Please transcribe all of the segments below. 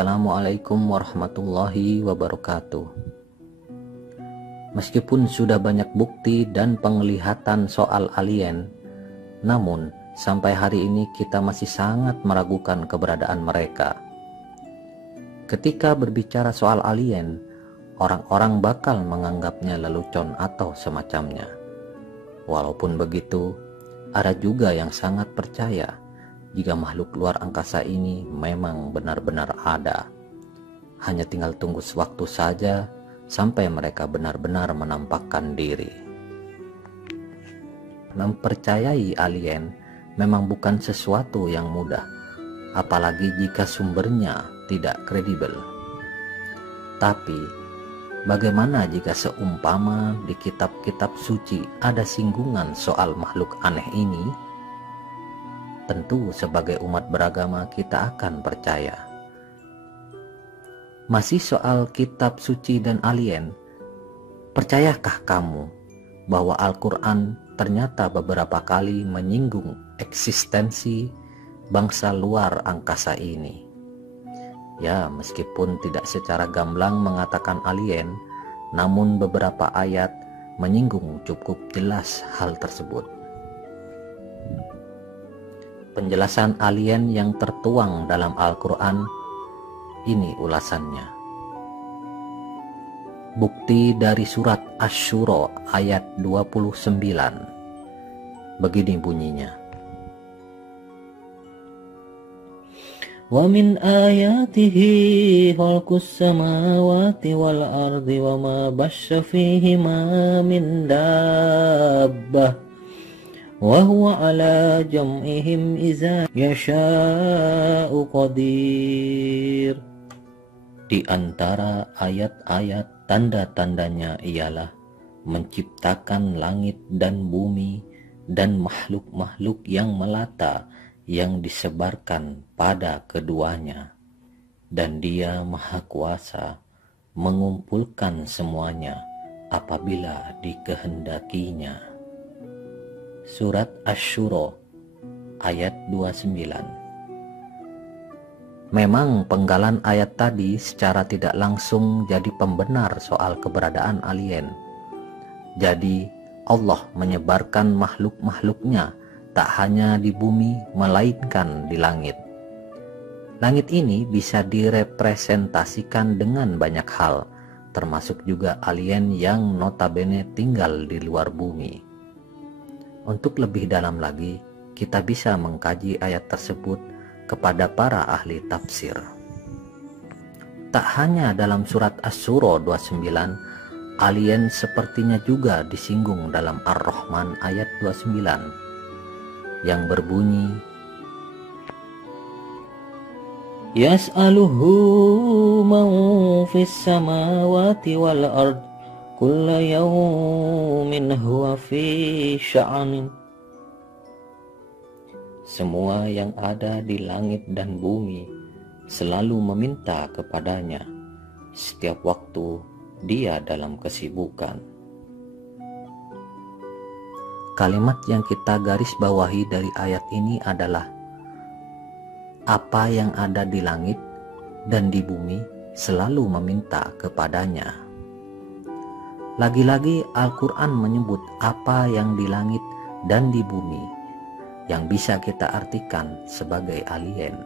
Assalamualaikum warahmatullahi wabarakatuh. Meskipun sudah banyak bukti dan penglihatan soal alien, namun sampai hari ini kita masih sangat meragukan keberadaan mereka. Ketika berbicara soal alien, orang-orang bakal menganggapnya lelucon atau semacamnya. Walaupun begitu, ada juga yang sangat percaya jika makhluk luar angkasa ini memang benar-benar ada. Hanya tinggal tunggu sewaktu saja sampai mereka benar-benar menampakkan diri. Mempercayai alien memang bukan sesuatu yang mudah, apalagi jika sumbernya tidak kredibel. Tapi, bagaimana jika seumpama di kitab-kitab suci ada singgungan soal makhluk aneh ini? Tentu sebagai umat beragama kita akan percaya. Masih soal kitab suci dan alien, percayakah kamu bahwa Al-Quran ternyata beberapa kali menyinggung eksistensi bangsa luar angkasa ini? Ya, meskipun tidak secara gamblang mengatakan alien, namun beberapa ayat menyinggung cukup jelas hal tersebut. Penjelasan alien yang tertuang dalam Al-Quran, ini ulasannya. Bukti dari surat Asy-Syura ayat 29. Begini bunyinya. Wa min ayatihi khalqus samawati wal ardi wa ma basya fihima min dabbah wa huwa ala jam'ihim iza yasha'u qadir. Di antara ayat-ayat tanda-tandanya ialah menciptakan langit dan bumi dan makhluk-makhluk yang melata yang disebarkan pada keduanya, dan Dia Maha Kuasa mengumpulkan semuanya apabila dikehendakinya. Surat Asy-Syura ayat 29. Memang penggalan ayat tadi secara tidak langsung jadi pembenar soal keberadaan alien. Jadi Allah menyebarkan makhluk-makhluknya tak hanya di bumi melainkan di langit. Langit ini bisa direpresentasikan dengan banyak hal, termasuk juga alien yang notabene tinggal di luar bumi. Untuk lebih dalam lagi, kita bisa mengkaji ayat tersebut kepada para ahli tafsir. Tak hanya dalam surat Asy-Syura 29, alien sepertinya juga disinggung dalam Ar-Rahman ayat 29 yang berbunyi, Yas'aluhu man fis samawati wal ard kulla yawmin huwa fi sya'anin. Semua yang ada di langit dan bumi selalu meminta kepadanya. Setiap waktu Dia dalam kesibukan. Kalimat yang kita garis bawahi dari ayat ini adalah apa yang ada di langit dan di bumi selalu meminta kepadanya. Lagi-lagi Al-Quran menyebut apa yang di langit dan di bumi yang bisa kita artikan sebagai alien.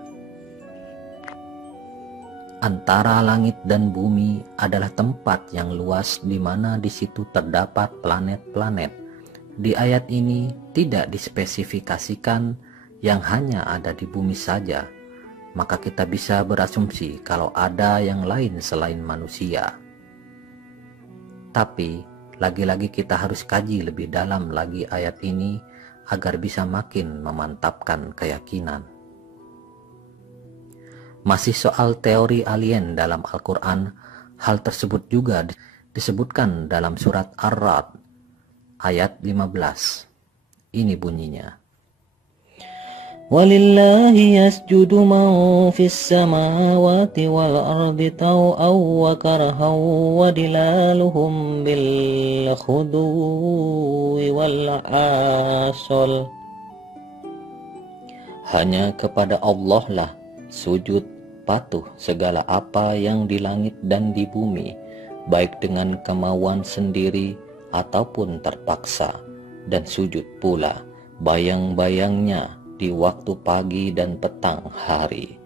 Antara langit dan bumi adalah tempat yang luas di mana di situ terdapat planet-planet. Di ayat ini tidak dispesifikasikan yang hanya ada di bumi saja, maka kita bisa berasumsi kalau ada yang lain selain manusia. Tapi, lagi-lagi kita harus kaji lebih dalam lagi ayat ini agar bisa makin memantapkan keyakinan. Masih soal teori alien dalam Al-Quran, hal tersebut juga disebutkan dalam surat Ar-Ra'd ayat 15. Ini bunyinya. Walillahi yasjudu man fis samawati wal ardi taw'aw wa karahaw wa dilaluhum bil khuduwi wal asal. Hanya kepada Allah lah sujud patuh segala apa yang di langit dan di bumi, baik dengan kemauan sendiri ataupun terpaksa, dan sujud pula bayang-bayangnya di waktu pagi dan petang hari.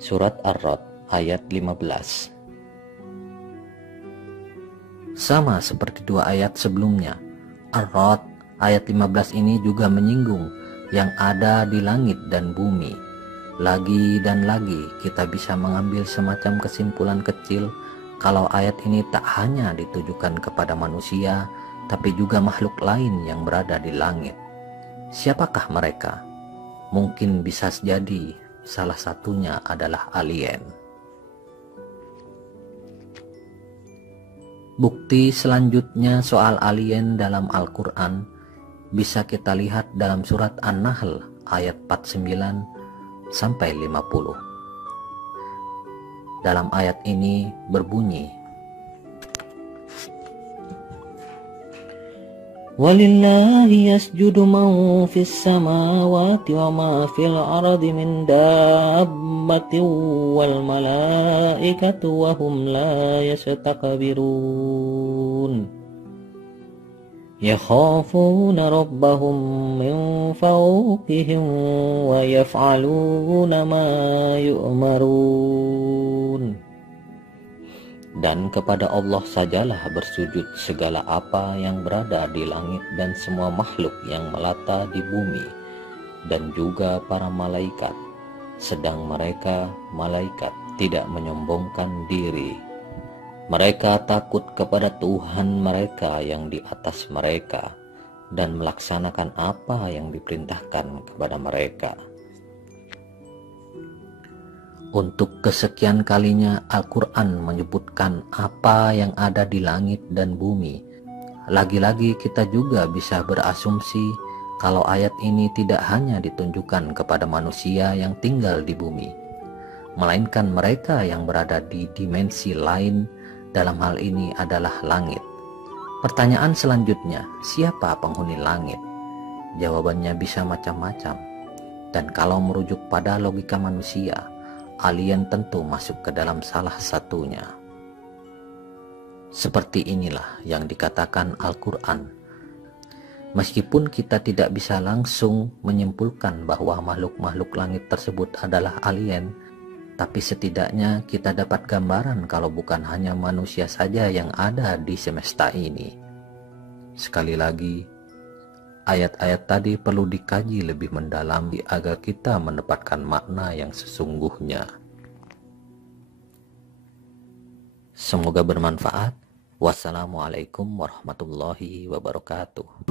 Surat Ar-Ra'd ayat 15. Sama seperti dua ayat sebelumnya, Ar-Ra'd ayat 15 ini juga menyinggung yang ada di langit dan bumi. Lagi dan lagi kita bisa mengambil semacam kesimpulan kecil kalau ayat ini tak hanya ditujukan kepada manusia, tapi juga makhluk lain yang berada di langit. Siapakah mereka? Mungkin bisa jadi salah satunya adalah alien. Bukti selanjutnya soal alien dalam Al-Quran bisa kita lihat dalam surat An-Nahl ayat 49 sampai 50. Dalam ayat ini berbunyi, Walillahi yasjudu man fis samawati wa ma fil ardi min dabbatin wal malaikatu wa hum la yastakbirun yakhafuna rabbahum min fawqihim wa yaf'aluna ma yu'marun. Dan kepada Allah sajalah bersujud segala apa yang berada di langit dan semua makhluk yang melata di bumi, dan juga para malaikat, sedang mereka malaikat tidak menyombongkan diri. Mereka takut kepada Tuhan mereka yang di atas mereka, dan melaksanakan apa yang diperintahkan kepada mereka. Untuk kesekian kalinya Al-Quran menyebutkan apa yang ada di langit dan bumi. Lagi-lagi kita juga bisa berasumsi kalau ayat ini tidak hanya ditunjukkan kepada manusia yang tinggal di bumi, melainkan mereka yang berada di dimensi lain, dalam hal ini adalah langit. Pertanyaan selanjutnya, siapa penghuni langit? Jawabannya bisa macam-macam. Dan kalau merujuk pada logika manusia, alien tentu masuk ke dalam salah satunya. Seperti inilah yang dikatakan Al-Quran. Meskipun kita tidak bisa langsung menyimpulkan bahwa makhluk-makhluk langit tersebut adalah alien, tapi setidaknya kita dapat gambaran kalau bukan hanya manusia saja yang ada di semesta ini. Sekali lagi, ayat-ayat tadi perlu dikaji lebih mendalam agar kita mendapatkan makna yang sesungguhnya. Semoga bermanfaat. Wassalamualaikum warahmatullahi wabarakatuh.